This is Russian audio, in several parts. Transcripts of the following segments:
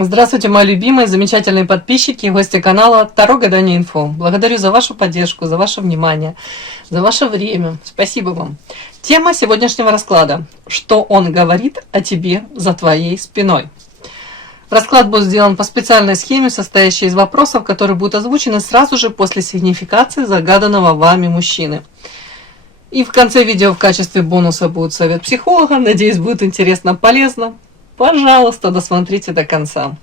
Здравствуйте, мои любимые, замечательные подписчики и гости канала Таро Гадание Инфо. Благодарю за вашу поддержку, за ваше внимание, за ваше время. Спасибо вам. Тема сегодняшнего расклада. Что он говорит о тебе за твоей спиной? Расклад будет сделан по специальной схеме, состоящей из вопросов, которые будут озвучены сразу же после сигнификации загаданного вами мужчины. И в конце видео в качестве бонуса будет совет психолога. Надеюсь, будет интересно, полезно. Пожалуйста, досмотрите до конца.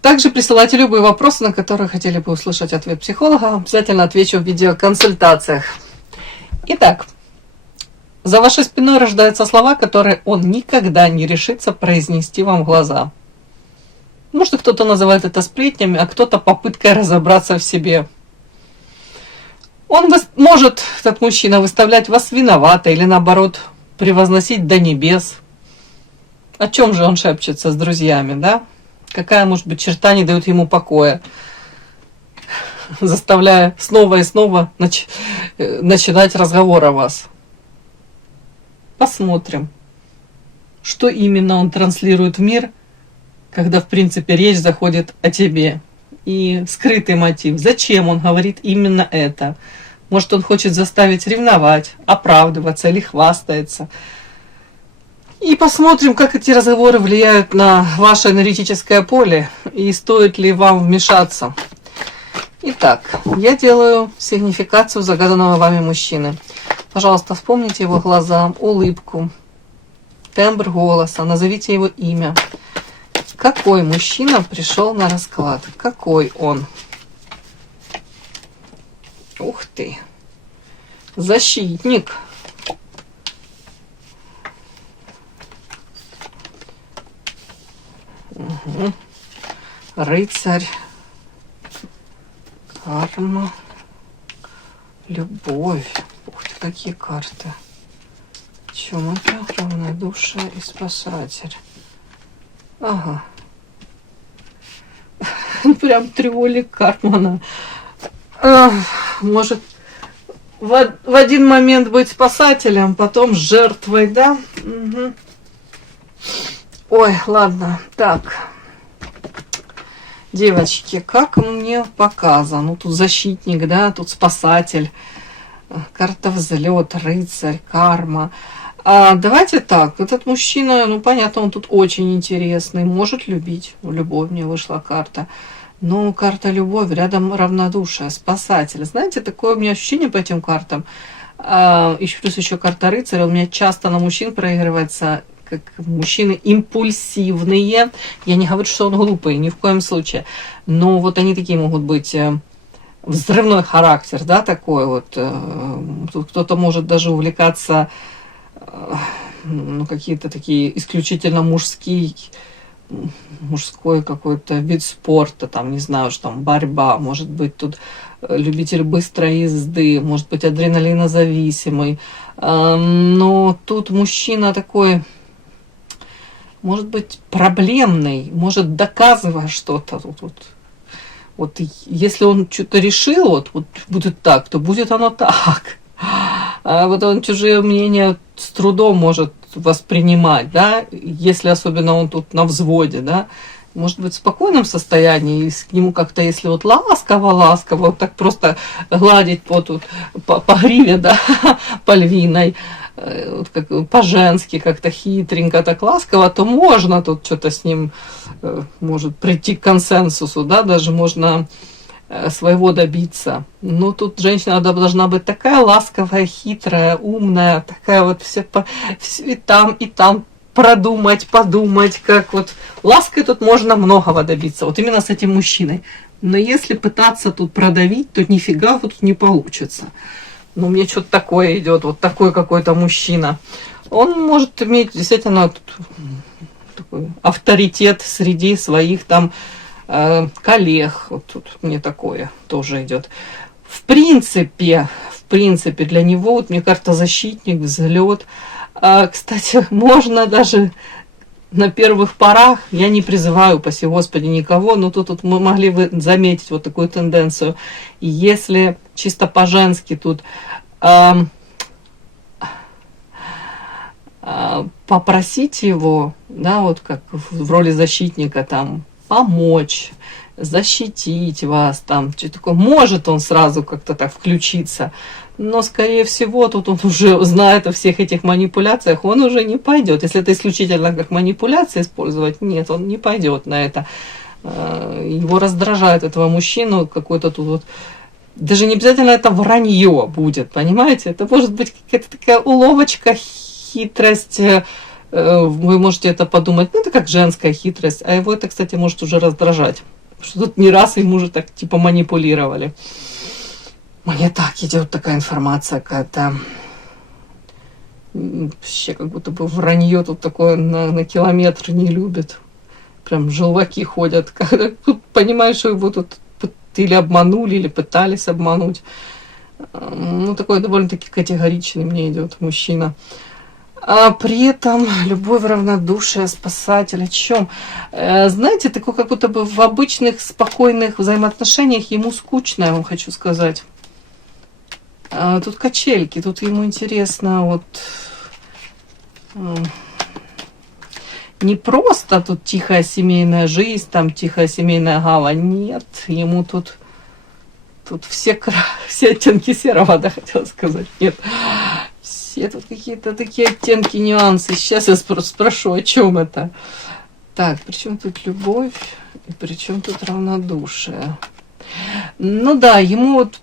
Также присылайте любые вопросы, на которые хотели бы услышать ответ психолога. Обязательно отвечу в видеоконсультациях. Итак, за вашей спиной рождаются слова, которые он никогда не решится произнести вам в глаза. Может, кто-то называет это сплетнями, а кто-то попыткой разобраться в себе. Он может, этот мужчина, выставлять вас виноватой или наоборот превозносить до небес. О чем же он шепчется с друзьями, да? Какая, может быть, черта не дает ему покоя, заставляя снова и снова начинать разговор о вас. Посмотрим, что именно он транслирует в мир, когда, в принципе, речь заходит о тебе. И скрытый мотив. Зачем он говорит именно это? Может, он хочет заставить ревновать, оправдываться или хвастается. И посмотрим, как эти разговоры влияют на ваше энергетическое поле и стоит ли вам вмешаться. Итак, я делаю сигнификацию загаданного вами мужчины. Пожалуйста, вспомните его глаза, улыбку, тембр голоса, назовите его имя. Какой мужчина пришел на расклад? Какой он? Ух ты! Защитник! Угу. Рыцарь. Карма. Любовь. Ух ты, какие карты. Чем это? Равнодушие и спасатель. Ага. Прям треугольник Кармана. Может в один момент быть спасателем, потом жертвой, да? Угу. Ой, ладно. Так. Девочки, как мне показано? Ну, тут защитник, да, тут спасатель. Карта взлет, рыцарь, карма. Давайте так, этот мужчина, ну понятно, он тут очень интересный, может любить, любовь мне вышла карта, но карта любовь, рядом равнодушие, спасатель. Знаете, такое у меня ощущение по этим картам, еще плюс еще карта рыцаря, у меня часто на мужчин проигрывается, как мужчины импульсивные, я не говорю, что он глупый, ни в коем случае, но вот они такие могут быть... Взрывной характер, да, такой вот, тут кто-то может даже увлекаться, ну, какие-то такие исключительно мужской какой-то вид спорта, там, не знаю, что там, борьба, может быть, тут любитель быстрой езды, может быть, адреналинозависимый, но тут мужчина такой, может быть, проблемный, может, доказывая что-то тут. Вот если он что-то решил, вот будет так, то будет оно так. А вот он чужие мнения с трудом может воспринимать, да, если особенно он тут на взводе, да, может быть в спокойном состоянии, и к нему как-то, если вот ласково, вот так просто гладить по гриве, да, по львиной, вот как, по-женски, как-то хитренько, так ласково, то можно тут что-то с ним, может прийти к консенсусу, да, даже можно своего добиться. Но тут женщина должна быть такая ласковая, хитрая, умная, такая вот все и там продумать, подумать, как вот лаской тут можно многого добиться, вот именно с этим мужчиной. Но если пытаться тут продавить, то нифига вот не получится. Ну, мне что-то такое идет, вот такой какой-то мужчина. Он может иметь действительно такой авторитет среди своих там коллег. Вот тут мне такое тоже идет. В принципе, для него, вот мне кажется, защитник, взлет. Кстати, можно даже на первых порах, я не призываю, упаси Господи, никого, но тут мы могли бы заметить вот такую тенденцию. Если чисто по-женски тут попросить его да, вот как в роли защитника там помочь, защитить вас, там, что такое, может он сразу как-то так включиться, но, скорее всего, тут он уже знает о всех этих манипуляциях, он уже не пойдет. Если это исключительно как манипуляция использовать, нет, он не пойдет на это. Его раздражает этого мужчину какой-то тут вот. Даже не обязательно это вранье будет, понимаете? Это может быть какая-то такая уловочка, хитрость. Вы можете это подумать, ну это как женская хитрость, а его это, кстати, может уже раздражать. Что тут не раз ему уже так типа манипулировали. Мне так идет такая информация какая-то. Вообще как будто бы вранье тут такое на километр не любит. Прям желваки ходят. Когда тут понимаешь, что его тут или обманули, или пытались обмануть. Ну, такой довольно-таки категоричный мне идет мужчина. А при этом любовь, равнодушие, спасатель. О чем? Знаете, такой как будто бы в обычных спокойных взаимоотношениях ему скучно, я вам хочу сказать. Тут качельки, тут ему интересно вот не просто тут тихая семейная жизнь, там тихая семейная гавань. Нет, ему тут все оттенки серого, да, хотела сказать. Нет, все тут какие-то такие оттенки, нюансы. Сейчас я спрошу, о чем это. Так, при чем тут любовь и при чем тут равнодушие? Ну да, ему вот,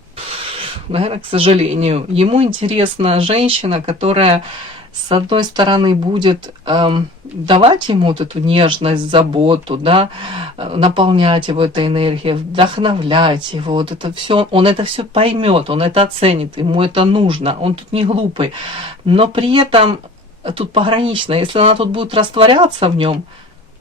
наверное, к сожалению, ему интересна женщина, которая, с одной стороны, будет давать ему вот эту нежность, заботу, да, наполнять его этой энергией, вдохновлять его, вот это все, он это все поймет, он это оценит, ему это нужно, он тут не глупый. Но при этом тут погранично, если она тут будет растворяться в нем,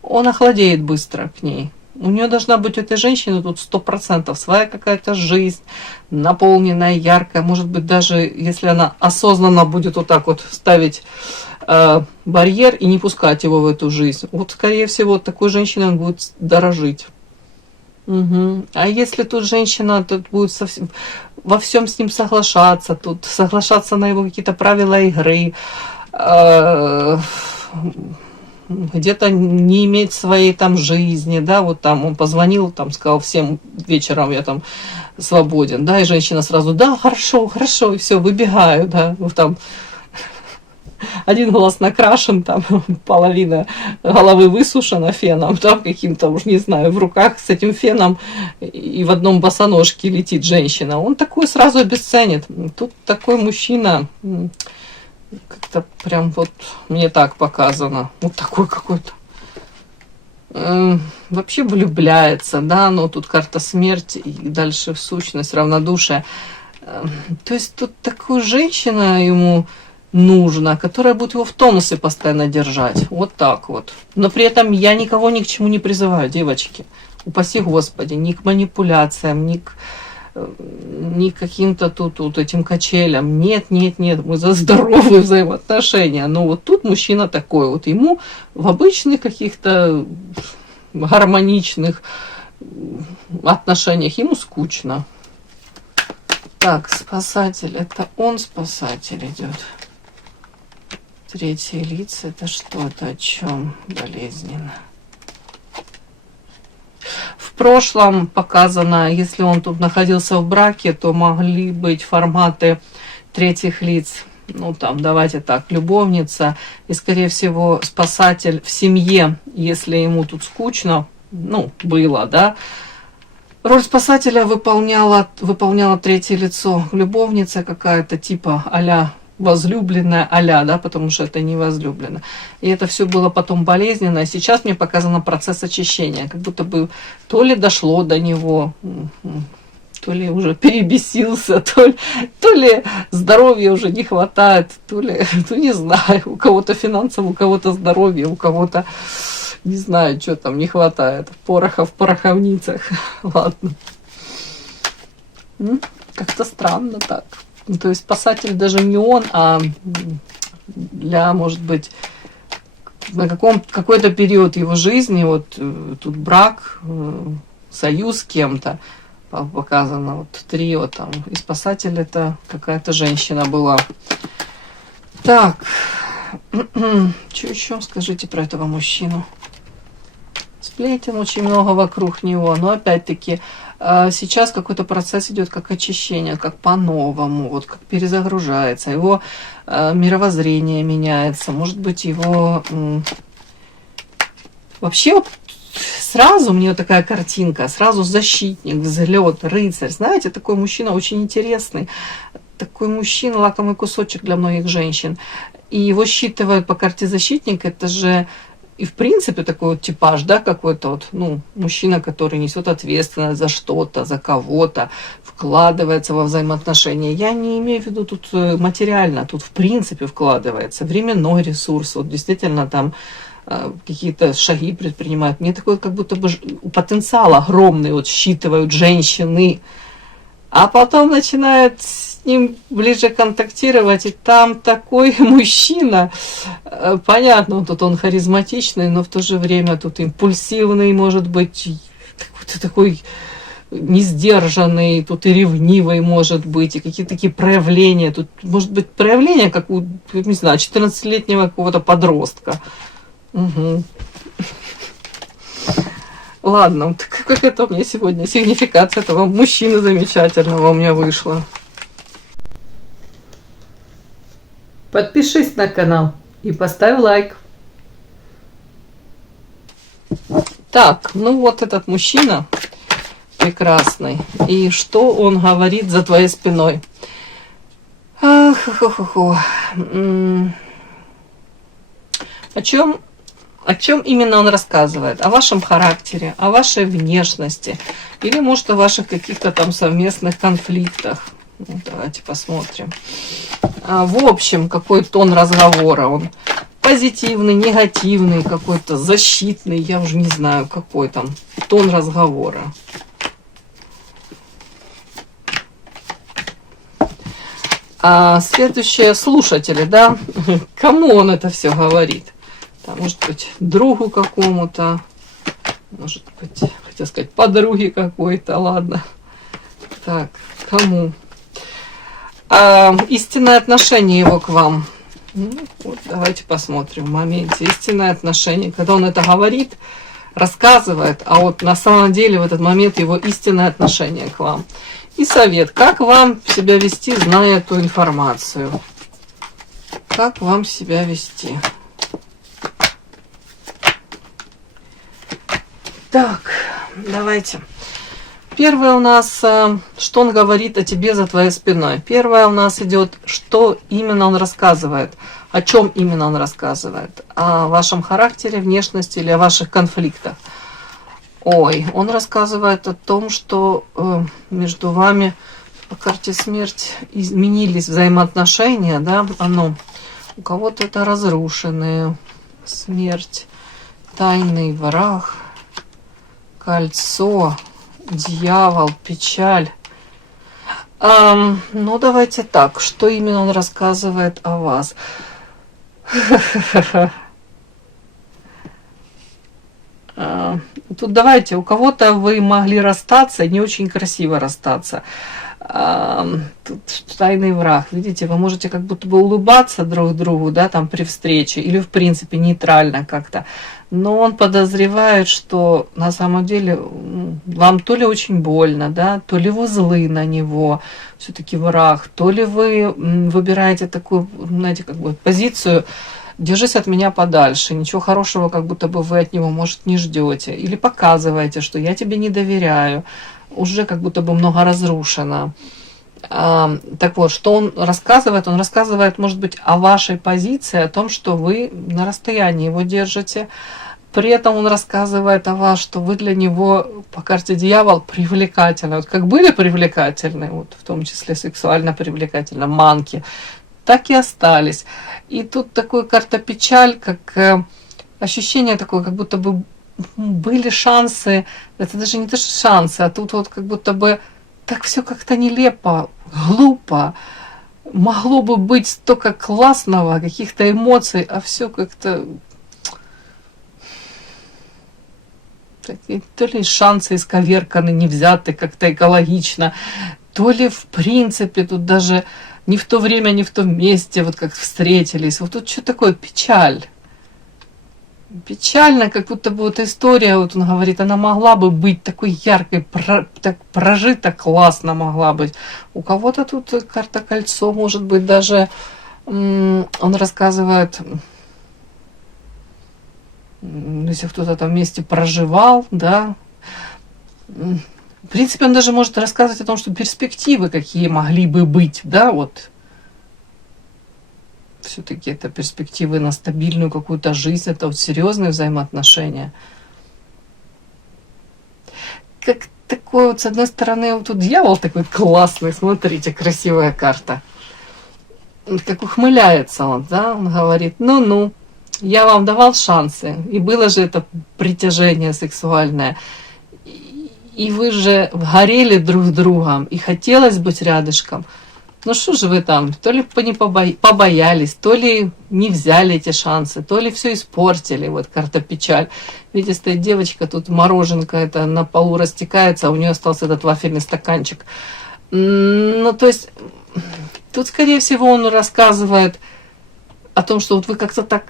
он охладеет быстро к ней. У нее должна быть у этой женщины тут 100% своя какая-то жизнь, наполненная, яркая. Может быть, даже если она осознанно будет вот так вот ставить барьер и не пускать его в эту жизнь. Вот, скорее всего, такой женщиной он будет дорожить. Угу. А если тут женщина тут будет во всем с ним соглашаться, тут соглашаться на его какие-то правила игры, где-то не иметь своей там жизни, да, вот там он позвонил, там сказал, всем вечером я там свободен, да, и женщина сразу, да, хорошо, хорошо, и все, выбегаю, да, вот там один глаз накрашен, там половина головы высушена феном, там каким-то, уж не знаю, в руках с этим феном и в одном босоножке летит женщина, он такой сразу обесценит. Тут такой мужчина, как-то прям вот мне так показано. Вот такой какой-то. Вообще влюбляется, да, но тут карта смерти и дальше в сущность, равнодушие. То есть тут такую женщину ему нужно, которая будет его в тонусе постоянно держать. Вот так вот. Но при этом я никого ни к чему не призываю, девочки. Упаси Господи, ни к манипуляциям, ни к каким-то тут вот этим качелям. Нет, нет, нет, мы за здоровые взаимоотношения. Но вот тут мужчина такой, вот ему в обычных каких-то гармоничных отношениях ему скучно. Так, спасатель, это он спасатель идет. Третье лицо, это что, это о чем болезненно? В прошлом показано, если он тут находился в браке, то могли быть форматы третьих лиц. Ну, там, давайте так, любовница и, скорее всего, спасатель в семье, если ему тут скучно, ну, было, да. Роль спасателя выполняла третье лицо. Любовница какая-то, типа а-ля возлюбленная, а-ля, да, потому что это не возлюблено. И это все было потом болезненно. И сейчас мне показано процесс очищения. Как будто бы то ли дошло до него, то ли уже перебесился, то ли здоровья уже не хватает, то ли, ну не знаю, у кого-то финансов, у кого-то здоровья, у кого-то, не знаю, что там не хватает. Пороха в пороховницах. Ладно. Как-то странно так. То есть спасатель даже не он, а для, может быть, на какой-то период его жизни, вот тут брак, союз с кем-то, показано, вот трио там, и спасатель это какая-то женщина была. Так, что еще скажите про этого мужчину? Сплетен очень много вокруг него, но опять-таки сейчас какой-то процесс идет как очищение, как по-новому, вот как перезагружается, его мировоззрение меняется, может быть его вообще вот сразу мне такая картинка, сразу защитник, взлет, рыцарь, знаете, такой мужчина очень интересный, такой мужчина лакомый кусочек для многих женщин, и его считывают по карте защитника, это же и в принципе такой вот типаж, да, какой-то вот, ну, мужчина, который несет ответственность за что-то, за кого-то, вкладывается во взаимоотношения. Я не имею в виду тут материально, тут в принципе вкладывается временной ресурс, вот действительно там какие-то шаги предпринимают. Мне такое, как будто бы потенциал огромный, вот считывают женщины, а потом начинают с ним ближе контактировать, и там такой мужчина, понятно, тут он харизматичный, но в то же время тут импульсивный, может быть, какой-то такой несдержанный, тут и ревнивый может быть, и какие-то такие проявления, тут может быть проявление, как у, не знаю, 14-летнего какого-то подростка. Угу. Ладно, как это у меня сегодня сигнификация этого мужчины замечательного у меня вышла. Подпишись на канал и поставь лайк. Так, ну вот этот мужчина прекрасный. И что он говорит за твоей спиной? О чем именно он рассказывает? О вашем характере, о вашей внешности или, может, о ваших каких-то там совместных конфликтах? Ну, давайте посмотрим. В общем, какой тон разговора? Он позитивный, негативный, какой-то защитный, я уже не знаю, какой там тон разговора. Следующие слушатели, да, кому он это все говорит? Там, может быть, другу какому-то, может быть, хотел сказать, подруге какой-то, ладно. Так, кому? Истинное отношение его к вам. Ну, вот, давайте посмотрим в моменте. Истинное отношение, когда он это говорит, рассказывает, а вот на самом деле в этот момент его истинное отношение к вам. И совет, как вам себя вести, зная эту информацию. Как вам себя вести? Так, давайте. Первое у нас, что он говорит о тебе за твоей спиной. Первое у нас идет, что именно он рассказывает. О чем именно он рассказывает. О вашем характере, внешности или о ваших конфликтах. Ой, он рассказывает о том, что между вами по карте смерть изменились взаимоотношения, да, у кого-то это разрушенные, смерть, тайный враг, кольцо, дьявол, печаль. Ну, давайте так, что именно он рассказывает о вас? Тут давайте, у кого-то вы могли расстаться, не очень красиво расстаться. Тут тайный враг, видите, вы можете как будто бы улыбаться друг другу, да, там при встрече, или в принципе нейтрально как-то. Но он подозревает, что на самом деле вам то ли очень больно, да, то ли вы злы на него, все-таки враг, то ли вы выбираете такую, знаете, как бы позицию: держись от меня подальше, ничего хорошего как будто бы вы от него, может, не ждете. Или показываете, что я тебе не доверяю, уже как будто бы много разрушено. Так вот, что он рассказывает? Он рассказывает, может быть, о вашей позиции, о том, что вы на расстоянии его держите. При этом он рассказывает о вас, что вы для него по карте дьявол привлекательны. Вот как были привлекательны, вот в том числе сексуально привлекательны, манки, так и остались. И тут такой карта печаль, как ощущение такое, как будто бы были шансы, это даже не то, что шансы, а тут вот как будто бы так все как-то нелепо, глупо, могло бы быть столько классного, каких-то эмоций, а все как-то то ли шансы исковерканы, не взяты как-то экологично, то ли в принципе тут даже не в то время, не в том месте, вот как встретились. Вот тут что такое печаль? Печально, как будто бы вот история, вот он говорит, она могла бы быть такой яркой, так прожита классно могла быть. У кого-то тут карта кольцо, может быть, даже он рассказывает, если кто-то там вместе проживал, да. В принципе, он даже может рассказывать о том, что перспективы какие могли бы быть, да, вот. Все-таки это перспективы на стабильную какую-то жизнь, это вот серьезные взаимоотношения. Как такой вот, с одной стороны, вот тут дьявол такой классный, смотрите, красивая карта. Как ухмыляется он, да, он говорит, ну-ну, я вам давал шансы, и было же это притяжение сексуальное, и вы же горели друг другом, и хотелось быть рядышком. Ну что же вы там, то ли не побоялись, то ли не взяли эти шансы, то ли все испортили, вот карта печаль. Видите, стоит девочка, тут мороженка это на полу растекается, а у нее остался этот вафельный стаканчик. Ну то есть, тут скорее всего он рассказывает о том, что вот вы как-то так,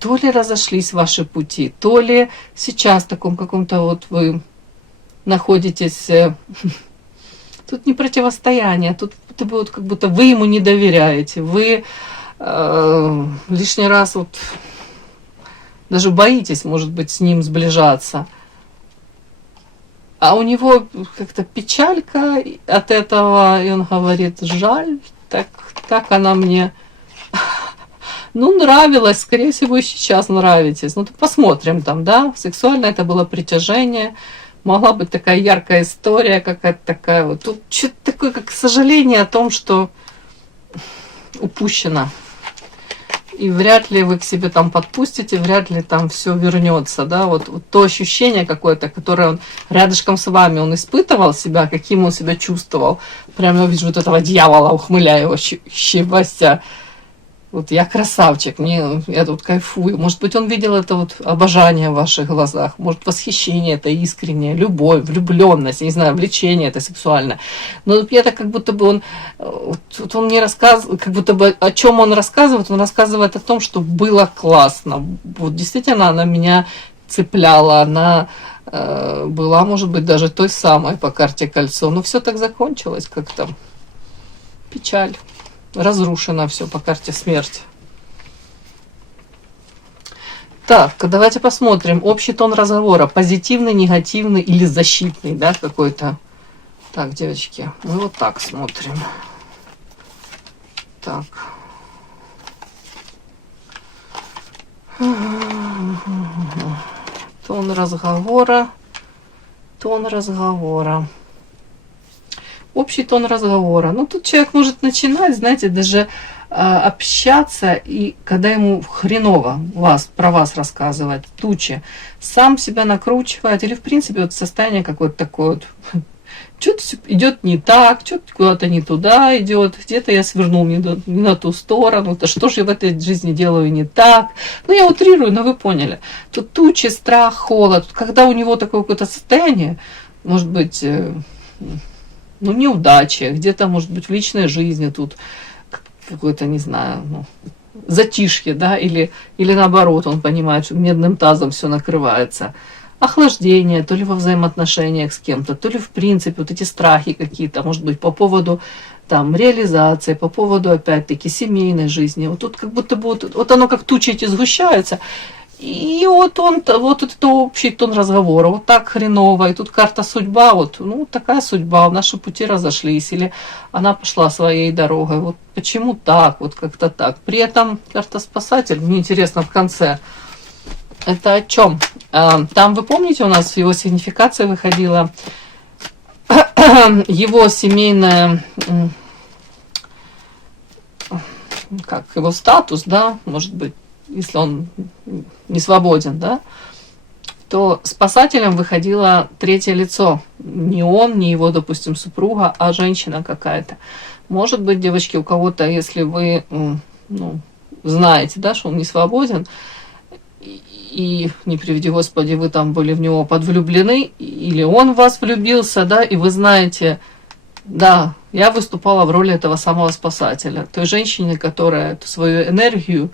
то ли разошлись ваши пути, то ли сейчас в таком каком-то вот вы находитесь... Тут не противостояние, тут вот как будто вы ему не доверяете, вы лишний раз вот даже боитесь, может быть, с ним сближаться. А у него как-то печалька от этого, и он говорит, жаль, так она мне, ну, нравилась, скорее всего, и сейчас нравитесь. Ну, посмотрим там, да, сексуально это было притяжение. Могла быть такая яркая история, какая-то такая вот. Тут что-то такое, как сожаление о том, что упущено. И вряд ли вы к себе там подпустите, вряд ли там все вернется, да, вот то ощущение какое-то, которое он рядышком с вами, он испытывал себя, каким он себя чувствовал. Прямо я вижу вот этого дьявола, ухмыляющегося. Вот я красавчик, я тут кайфую. Может быть, он видел это вот обожание в ваших глазах, может, восхищение это искреннее, любовь, влюбленность, я не знаю, влечение это сексуальное. Но это как будто бы он мне рассказывает, как будто бы о чем он рассказывает о том, что было классно. Вот действительно она меня цепляла, она была, может быть, даже той самой по карте кольцо. Но все так закончилось как-то. Печаль. Разрушено все по карте смерть. Так, давайте посмотрим. Общий тон разговора. Позитивный, негативный или защитный, да, какой-то. Так, девочки, мы вот так смотрим. Так. Тон разговора. Тон разговора. Общий тон разговора. Ну, тут человек может начинать, знаете, даже общаться, и когда ему хреново про вас рассказывать, тучи, сам себя накручивает, или, в принципе, вот состояние какое-то такое вот, что-то идет не так, что-то куда-то не туда идет, где-то я свернул не на ту сторону, то что же я в этой жизни делаю не так. Ну, я утрирую, но вы поняли. Тут тучи, страх, холод. Когда у него такое какое-то состояние, может быть... ну, неудачи, где-то, может быть, в личной жизни тут какое-то, не знаю, затишье, да, или наоборот, он понимает, что медным тазом все накрывается. Охлаждение, то ли во взаимоотношениях с кем-то, то ли в принципе вот эти страхи какие-то, может быть, по поводу там реализации, по поводу, опять-таки, семейной жизни. Вот тут как будто бы вот оно как тучи эти сгущаются, и вот это общий тон разговора, вот так хреново, и тут карта судьба, вот, ну, такая судьба, наши пути разошлись, или она пошла своей дорогой, вот почему так, вот как-то так. При этом карта спасатель, мне интересно в конце, это о чем? Там, вы помните, у нас в его сигнификации выходила его семейная, как его статус, да, может быть, если он не свободен, да, то спасателем выходило третье лицо. Не он, не его, допустим, супруга, а женщина какая-то. Может быть, девочки, у кого-то, если вы знаете, да, что он не свободен, и, не приведи Господи, вы там были в него подвлюблены, или он в вас влюбился, да, и вы знаете, Да, я выступала в роли этого самого спасателя. Той женщине, которая эту свою энергию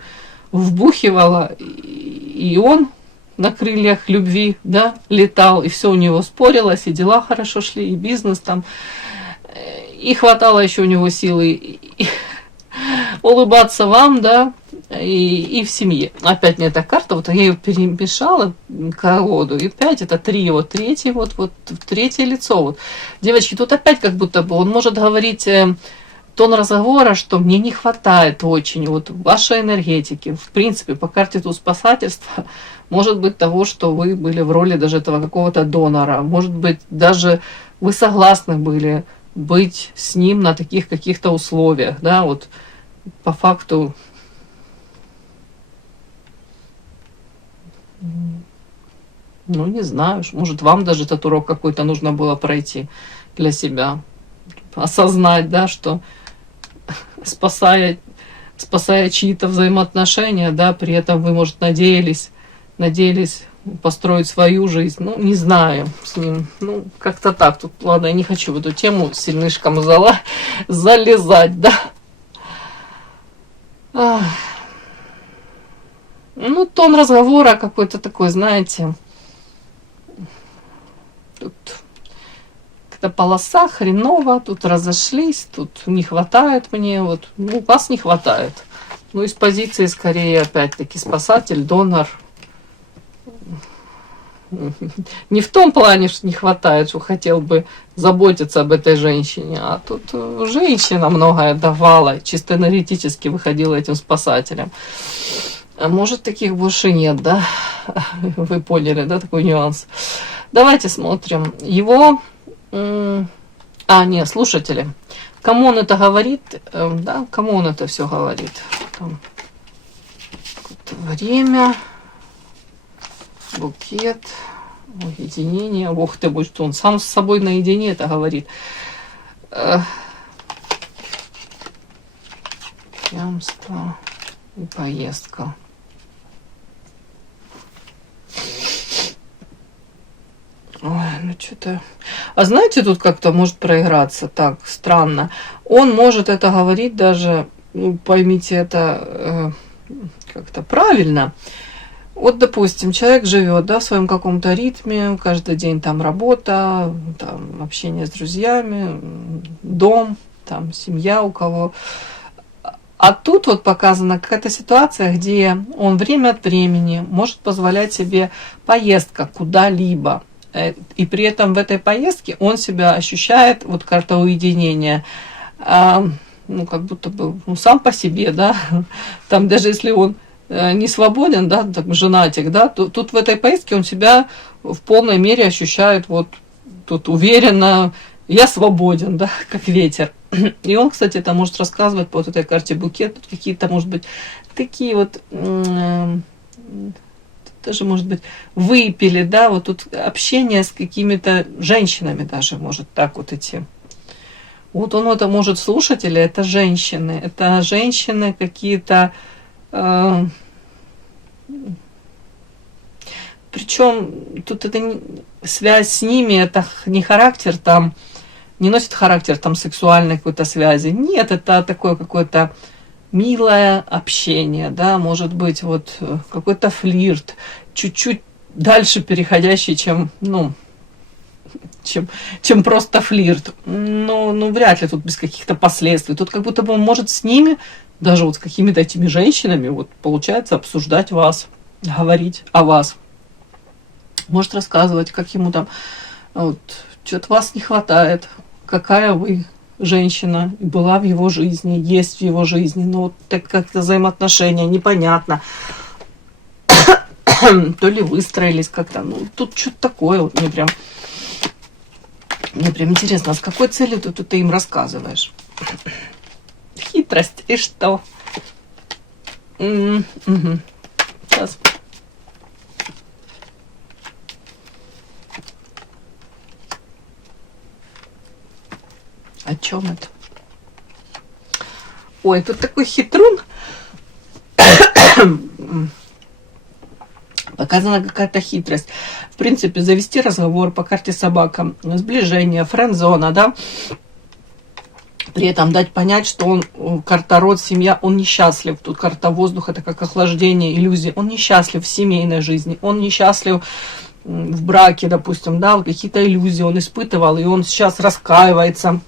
вбухивала, и он на крыльях любви, да, летал, и все у него спорилось, и дела хорошо шли, и бизнес там, и хватало еще у него силы и улыбаться вам, да, и в семье. Опять мне эта карта, вот я ее перемешала, колоду, и опять это три, вот третье, вот третье лицо. Вот. Девочки, тут опять как будто бы он может говорить тон разговора, что мне не хватает очень вот вашей энергетики. В принципе, по карте тут спасательства, может быть того, что вы были в роли даже этого какого-то донора, может быть даже вы согласны были быть с ним на таких каких-то условиях, да, вот по факту. Ну, не знаю, может, вам даже этот урок какой-то нужно было пройти для себя. Осознать, да, что спасая чьи-то взаимоотношения, да, при этом вы, может, надеялись построить свою жизнь. Ну, не знаю с ним. Ну, как-то так. Тут, ладно, я не хочу в эту тему слишком залезать, да. Ну, тон разговора какой-то такой, знаете, тут какая-то полоса хреново, тут разошлись, тут не хватает мне, вот, ну, вас не хватает. Ну, из позиции, скорее, опять-таки, спасатель, донор. Не в том плане, что не хватает, что хотел бы заботиться об этой женщине, а тут женщина многое давала, чисто энергетически выходила этим спасателем. А может, таких больше нет, да? Вы поняли, да, такой нюанс. Давайте смотрим. Его... нет, слушатели. Кому он это говорит? Да, кому он это все говорит? Там, время, букет, уединение. Ох ты, будет он сам с собой наедине это говорит. Ямство и поездка. Ой, ну что-то... А знаете, тут как-то может проиграться так странно. Он может это говорить даже, ну, поймите это как-то правильно. Вот, допустим, человек живет, да, в своем каком-то ритме, каждый день там работа, там общение с друзьями, дом, там семья у кого. А тут вот показана какая-то ситуация, где он время от времени может позволять себе поездка куда-либо. И при этом в этой поездке он себя ощущает, вот карта уединения, ну, как будто бы, ну, сам по себе, да, там даже если он не свободен, да, так, женатик, да, то тут в этой поездке он себя в полной мере ощущает вот тут уверенно, я свободен, да, как ветер. И он, кстати, это может рассказывать по вот этой карте букет, тут какие-то, может быть, такие вот... даже, может быть, выпили, да, вот тут общение с какими-то женщинами даже может так вот идти. Вот он это может слушать, или это женщины какие-то, причем тут это связь с ними, это не характер там, не носит характер там сексуальной какой-то связи, нет, это такое какое-то милое общение, да, может быть, вот какой-то флирт, чуть-чуть дальше переходящий, чем, ну, чем просто флирт. Но вряд ли тут без каких-то последствий. Тут как будто бы он может с ними, даже вот с какими-то этими женщинами, вот получается обсуждать вас, говорить о вас. Может рассказывать, как ему там, вот, что-то вас не хватает, какая вы женщина была в его жизни, есть в его жизни, но вот так как-то взаимоотношения непонятно, то ли выстроились как-то, ну тут что-то такое, вот мне прям интересно, с какой целью ты им рассказываешь? Хитрость и что? Сейчас. О чем это? Ой, тут такой хитрун. Показана какая-то хитрость. В принципе, завести разговор по карте собака, сближение, френд-зона, да. При этом дать понять, что он, карта род, семья, он несчастлив. Тут карта воздуха, это как охлаждение, иллюзии. Он несчастлив в семейной жизни, он несчастлив в браке, допустим, да, вот какие-то иллюзии он испытывал, и он сейчас раскаивается.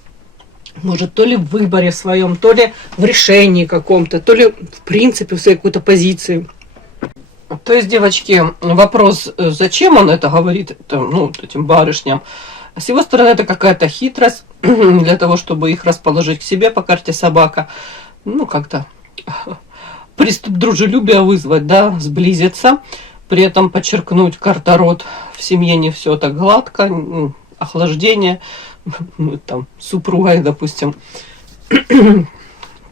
Может, то ли в выборе своем, то ли в решении каком-то, то ли в принципе в своей какой-то позиции. То есть, девочки, вопрос, зачем он это говорит, ну, этим барышням. С его стороны, это какая-то хитрость для того, чтобы их расположить к себе по карте собака. Ну, как-то приступ дружелюбия вызвать, да, сблизиться. При этом подчеркнуть, карта род, в семье не все так гладко, охлаждение. Мы там с супругой, допустим,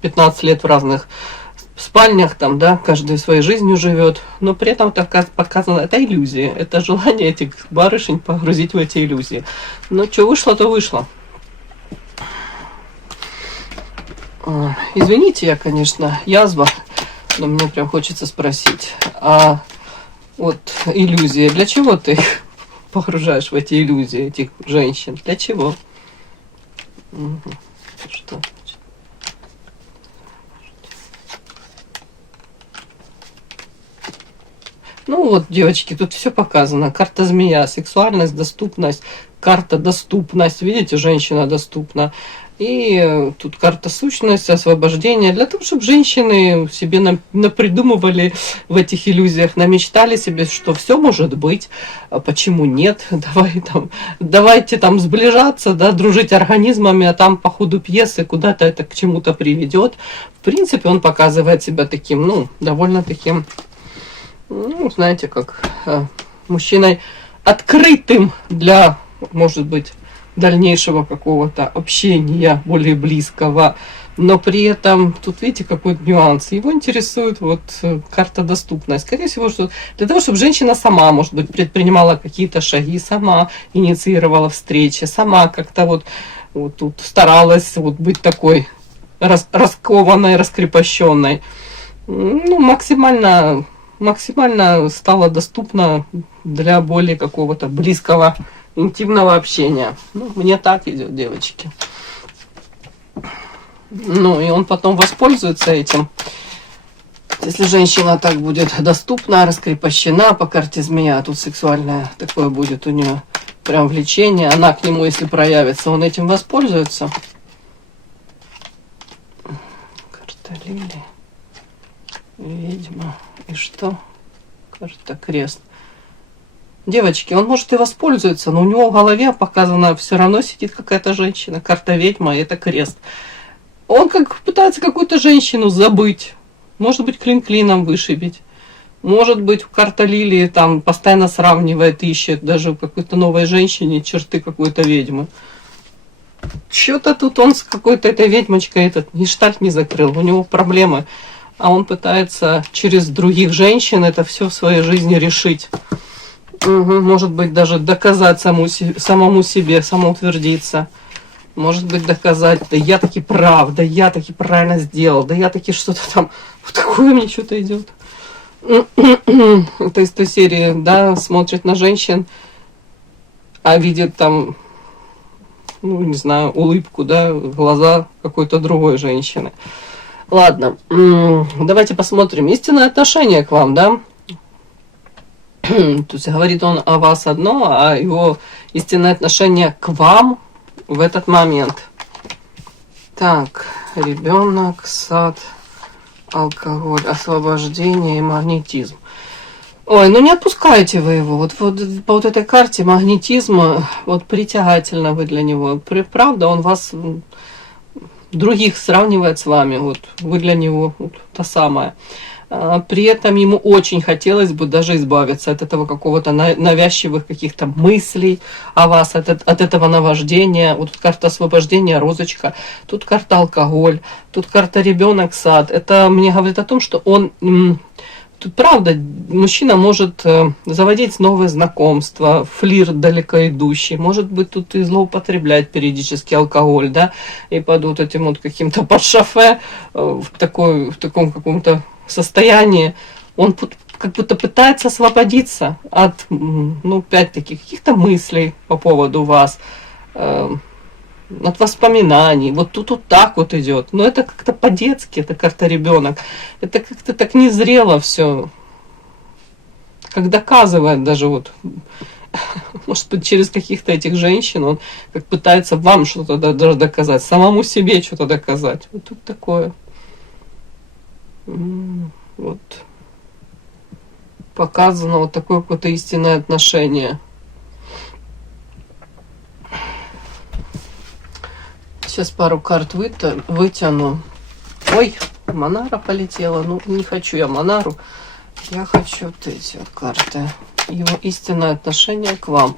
15 лет в разных спальнях, там, да, каждый своей жизнью живет, но при этом так показано, это иллюзия, это желание этих барышень погрузить в эти иллюзии. Но что вышло, то вышло. Извините, я, конечно, язва, но мне прям хочется спросить, а вот иллюзии, для чего ты их погружаешь в эти иллюзии, этих женщин? Для чего? Что? Ну вот, девочки, тут все показано. Карта змея, сексуальность, доступность, карта доступность. Видите, женщина доступна. И тут карта сущность, освобождение. Для того, чтобы женщины себе напридумывали в этих иллюзиях, намечтали себе, что все может быть, а почему нет. Давайте там сближаться, да, дружить организмами, а там по ходу пьесы куда-то это к чему-то приведет. В принципе, он показывает себя таким, ну, довольно таким, ну, знаете, как мужчиной открытым для, может быть, дальнейшего какого-то общения более близкого. Но при этом, тут видите, какой нюанс. Его интересует вот карта доступность. Скорее всего, что для того, чтобы женщина сама, может быть, предпринимала какие-то шаги, сама инициировала встречи, сама как-то вот тут старалась вот быть такой раскованной, раскрепощенной. Ну, максимально стало доступно для более какого-то близкого, интимного общения. Ну, мне так идет, девочки. Ну, и он потом воспользуется этим. Если женщина так будет доступна, раскрепощена по карте змея, тут сексуальное такое будет у нее прям влечение, она к нему, если проявится, он этим воспользуется. Карта лилии. Ведьма. И что? Карта крест. Девочки, он может и воспользуется, но у него в голове показано, все равно сидит какая-то женщина. Карта ведьма, это крест. Он как пытается какую-то женщину забыть. Может быть, клин клином вышибить. Может быть, карта лилии там постоянно сравнивает, ищет даже в какой-то новой женщине черты какой-то ведьмы. Что-то тут он с какой-то этой ведьмочкой этот гештальт не закрыл. У него проблемы. А он пытается через других женщин это все в своей жизни решить. Угу, может быть, даже доказать самому себе, самоутвердиться. Может быть, доказать, да я таки прав, да я таки правильно сделал, да я таки что-то там, вот такое мне что-то идет. То есть той серии, да, смотрит на женщин, а видит там, ну, не знаю, улыбку, да, глаза какой-то другой женщины. Ладно, давайте посмотрим. Истинное отношение к вам, да? То есть говорит он о вас одно, а его истинное отношение к вам в этот момент. Так, ребенок, сад, алкоголь, освобождение и магнетизм. Ой, ну не отпускайте вы его. Вот по вот этой карте магнетизм, вот притягательно вы для него. Правда, он вас других сравнивает с вами. Вот вы для него вот, та самая. При этом ему очень хотелось бы даже избавиться от этого какого-то навязчивых каких-то мыслей о вас, от этого наваждения. Вот тут карта освобождения, розочка, тут карта алкоголь, тут карта ребенок, сад. Это мне говорит о том, что он... Тут правда, мужчина может заводить новые знакомства, флирт далеко идущий, может быть тут и злоупотреблять периодически алкоголь, да, и под вот этим вот каким-то под шофе в таком каком-то состоянии, он как будто пытается освободиться от, ну, опять-таки, каких-то мыслей по поводу вас. от воспоминаний. Вот тут вот так вот идет. Но это как-то по-детски, это как-то ребенок. Это как-то так незрело все. Как доказывает даже вот, может быть, через каких-то этих женщин, он как пытается вам что-то даже доказать, самому себе что-то доказать. Вот тут такое. Вот. Показано вот такое какое-то истинное отношение. Сейчас пару карт вытяну. Ой, Монара полетела. Ну, не хочу я Монару. Я хочу вот эти вот карты. Его истинное отношение к вам.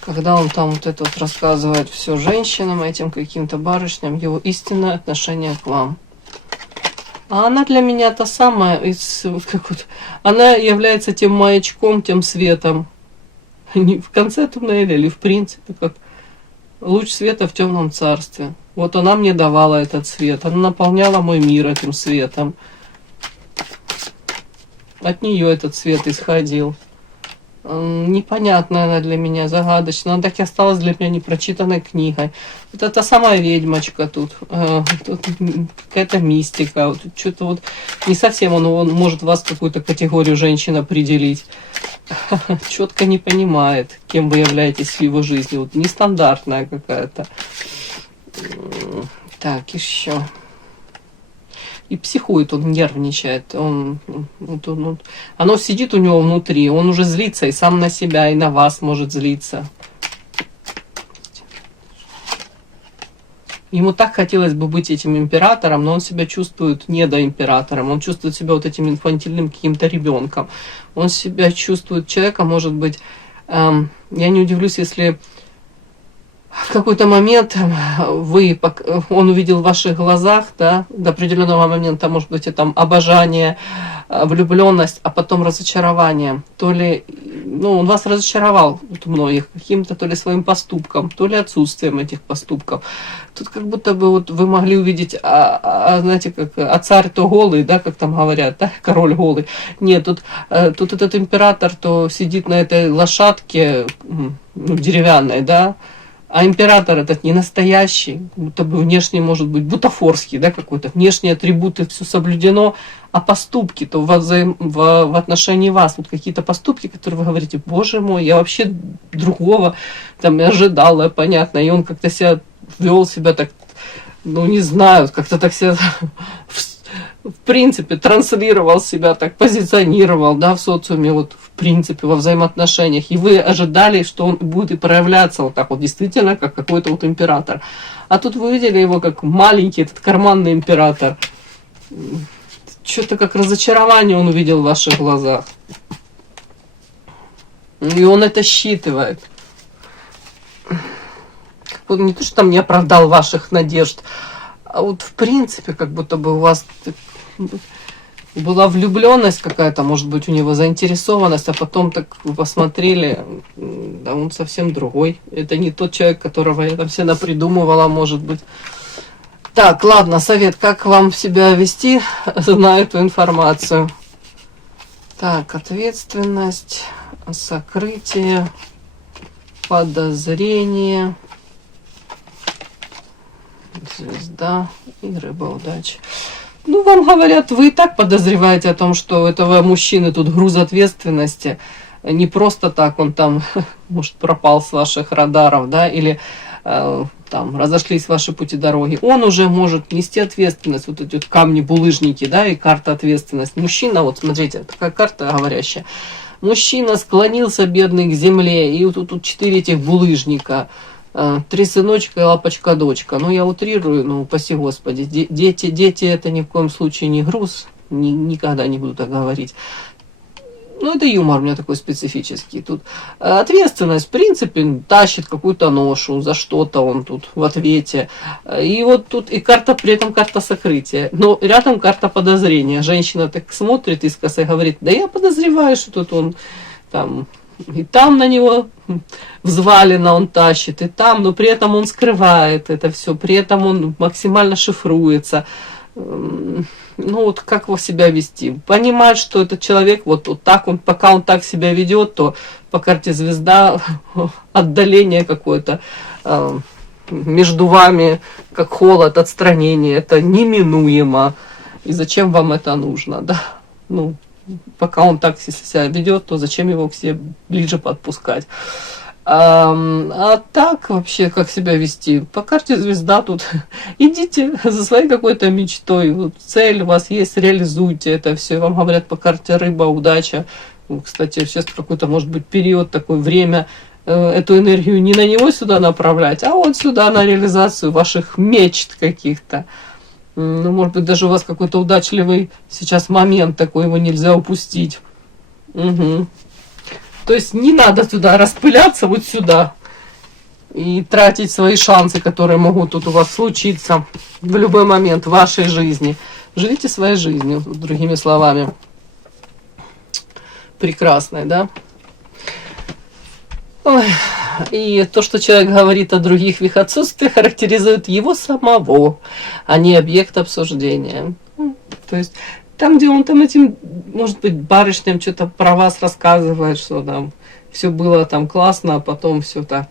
Когда он там вот это вот рассказывает все женщинам, этим каким-то барышням, его истинное отношение к вам. А она для меня та самая, она является тем маячком, тем светом. Не в конце туннеля или в принципе, как луч света в темном царстве. Вот она мне давала этот свет, она наполняла мой мир этим светом. От нее этот свет исходил. Непонятная она для меня, загадочная. Она так и осталась для меня непрочитанной книгой. Вот это самая ведьмочка тут. Тут какая-то мистика. Вот, что-то вот не совсем он может вас в какую-то категорию женщин определить. Четко не понимает, кем вы являетесь в его жизни. Вот нестандартная какая-то. Так, еще. И психует, он нервничает, оно сидит у него внутри, он уже злится и сам на себя, и на вас может злиться. Ему так хотелось бы быть этим императором, но он себя чувствует недоимператором, он чувствует себя вот этим инфантильным каким-то ребенком. Он себя чувствует человеком, может быть, я не удивлюсь, если в какой-то момент он увидел в ваших глазах, да, до определенного момента, может быть, это там обожание, влюбленность, а потом разочарование. То ли, он вас разочаровал, вот многих, каким-то то ли своим поступком, то ли отсутствием этих поступков. Тут как будто бы вот вы могли увидеть, знаете, как царь то голый, да, как там говорят, да, король голый. Нет, тут этот император то сидит на этой лошадке, деревянной, да, а император этот не настоящий, будто бы внешне может быть бутафорский, да, какой-то внешние атрибуты, все соблюдено, а поступки то в отношении вас, вот какие-то поступки, которые вы говорите, боже мой, я вообще другого там ожидала, понятно, и он как-то вел себя так, не знаю, как-то так себя в принципе транслировал себя, так позиционировал, да, в социуме, вот в принципе во взаимоотношениях, и вы ожидали, что он будет и проявляться вот так вот действительно как какой-то вот император, а тут вы видели его как маленький этот карманный император. Что-то как разочарование он увидел в ваших глазах, и он это считывает. Он не то, что там не оправдал ваших надежд, а вот в принципе как будто бы у вас была влюбленность какая-то, может быть, у него заинтересованность, а потом так вы посмотрели, да он совсем другой. Это не тот человек, которого я там все напридумывала, может быть. Так, ладно, совет, как вам себя вести на эту информацию. Так, ответственность, сокрытие, подозрение, звезда и рыба удачи. Вам говорят, вы и так подозреваете о том, что у этого мужчины тут груз ответственности. Не просто так он там, может, пропал с ваших радаров, да, или там разошлись ваши пути дороги. Он уже может нести ответственность, вот эти вот камни-булыжники, да, и карта ответственность. Мужчина, вот смотрите, такая карта говорящая. Мужчина склонился, бедный, к земле, и вот тут 4 этих булыжника. 3 сыночка и лапочка-дочка. Я утрирую, упаси Господи. Дети это ни в коем случае не груз. Никогда не буду так говорить. Это юмор у меня такой специфический. Тут ответственность, в принципе, тащит какую-то ношу, за что-то он тут в ответе. И вот тут и карта, при этом карта сокрытия. Но рядом карта подозрения. Женщина так смотрит искоса и говорит, да я подозреваю, что тут он там... И там на него взвалено он тащит, и там, но при этом он скрывает это все, при этом он максимально шифруется. Вот как его себя вести? Понимать, что этот человек вот так, пока он так себя ведет, то по карте звезда отдаление какое-то, между вами, как холод, отстранение, это неминуемо. И зачем вам это нужно, да? Ну, пока он так себя ведет, то зачем его к себе ближе подпускать? А так вообще, как себя вести? По карте звезда тут. Идите за своей какой-то мечтой. Вот цель у вас есть, реализуйте это все. Вам говорят по карте рыба, удача. Кстати, сейчас какой-то может быть период, такое время, эту энергию не на него сюда направлять, а вот сюда на реализацию ваших мечт каких-то. Ну, может быть, даже у вас какой-то удачливый сейчас момент такой, его нельзя упустить. Угу. То есть не надо туда распыляться, вот сюда, и тратить свои шансы, которые могут тут у вас случиться в любой момент в вашей жизни. Живите своей жизнью, другими словами. Прекрасной, да? Ой. И то, что человек говорит о других в их отсутствии, характеризует его самого, а не объект обсуждения. То есть там, где он там этим, может быть, барышням что-то про вас рассказывает, что там все было там классно, а потом все так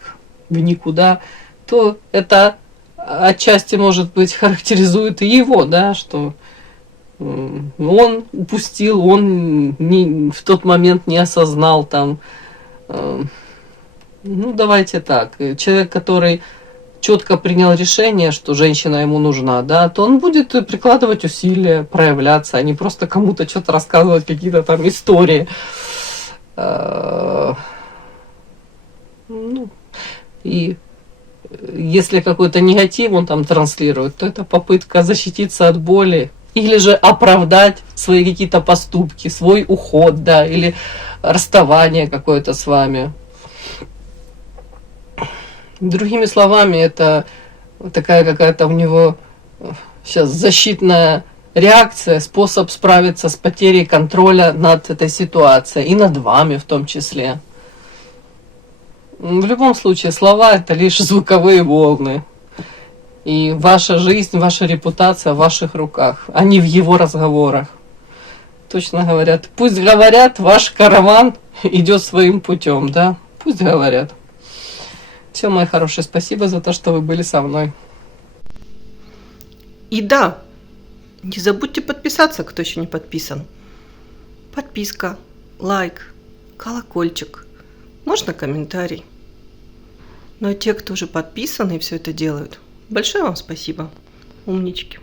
в никуда, то это отчасти, может быть, характеризует и его, да, что он упустил, он в тот момент не осознал там. Ну, давайте так. Человек, который четко принял решение, что женщина ему нужна, да, то он будет прикладывать усилия, проявляться, а не просто кому-то что-то рассказывать, какие-то там истории. Ну, и если какой-то негатив он там транслирует, то это попытка защититься от боли или же оправдать свои какие-то поступки, свой уход, да, или расставание какое-то с вами. Другими словами, это такая какая-то у него сейчас защитная реакция, способ справиться с потерей контроля над этой ситуацией и над вами в том числе. В любом случае, слова это лишь звуковые волны. И ваша жизнь, ваша репутация в ваших руках, а не в его разговорах. Точно говорят, пусть говорят, ваш караван идет своим путем, да? Пусть говорят. Все, мои хорошие, спасибо за то, что вы были со мной. И да, не забудьте подписаться, кто еще не подписан. Подписка, лайк, колокольчик, можно комментарий. Но те, кто уже подписаны и все это делают, большое вам спасибо, умнички.